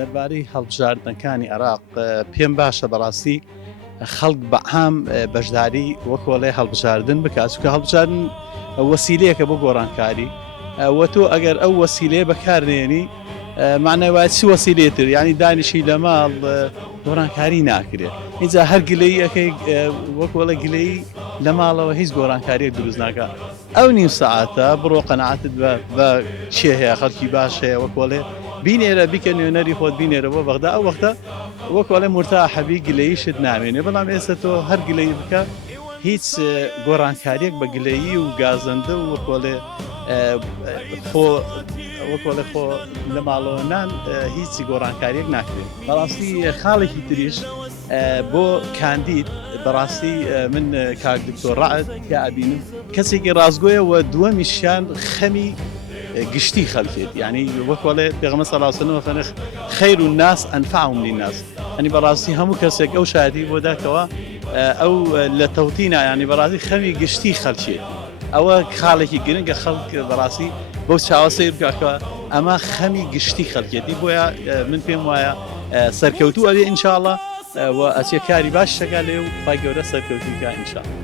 دەربارەی هەڵبژاردنەکانی عێراق پێم باشە بەڕاستی خەڵک بەعام بەشداری وەکۆڵێ هەڵبژاردن بکات، چونکە هەڵبژاردن وەسیلەیەکە بۆ گۆڕانکاری وە تۆ ئەگەر ئەو وەسیلەیە بەکارهێنی معنای وایە چی وەسیلەیەتر، یعنی دانیشی لە ماڵ گۆڕانکاری ناکرێت. اینجا هەر گلەیی ئەەکەی وەکوڵە گلەیی لە ماڵەوە هیچ گۆڕانکاریەک دروست ناکات. ئەو نیم سەعاتە بڕۆ قەناعەتت بە چێ هەیە، خەڵکی باش هەیە، وەکۆڵێ بینێرە بیکە نوێنەری خۆت بینێرە بۆ بەغدا، ئەو وەختە وەکۆڵێ مرتاحەبی گلەییشت نامێنێ. بەڵام ئێستا تۆ هەر گلەیی بکە هیچ گۆڕانکاریەک بە گلەیی و گازەندە و وەکۆڵێ خۆ لە ماڵەوە نان هیچ گۆڕانکاریەک ناکرێت. بەڕاستی خاڵێکی تریش بۆ کاندید بەڕاستی من کاک دکتۆر ڕائد کە ئەبینم کەسێکی ڕاستگۆیە و دووەمیشیان خەمی گشتی خەڵکێت، یعنی وەکوڵێ پێغەمبەر صلی الله علیه و سلم فەرمێ خەیر الناس ئەنفعهم للناس، یعنی بەڕاستی هەموو کەسێک ئەو شایەتی بۆ داکەوە ئەو لە تەوتینە، یعنی بەڕاستی خەمی گشتی خەڵکێت. ئەوە خاڵێکی گرنگە خەڵک بەڕاستی بۆ چاوەسەیر بکە ئەمە خەمی گشتی خەڵکێتی، بۆیە من پێم وایە سەرکەوتوو ئەبێ ئینشاءڵڵا و ئەچێ کاری باش شەکا لێ و خی گەورە سەرکەوتوویکە ئینشاءڵڵا.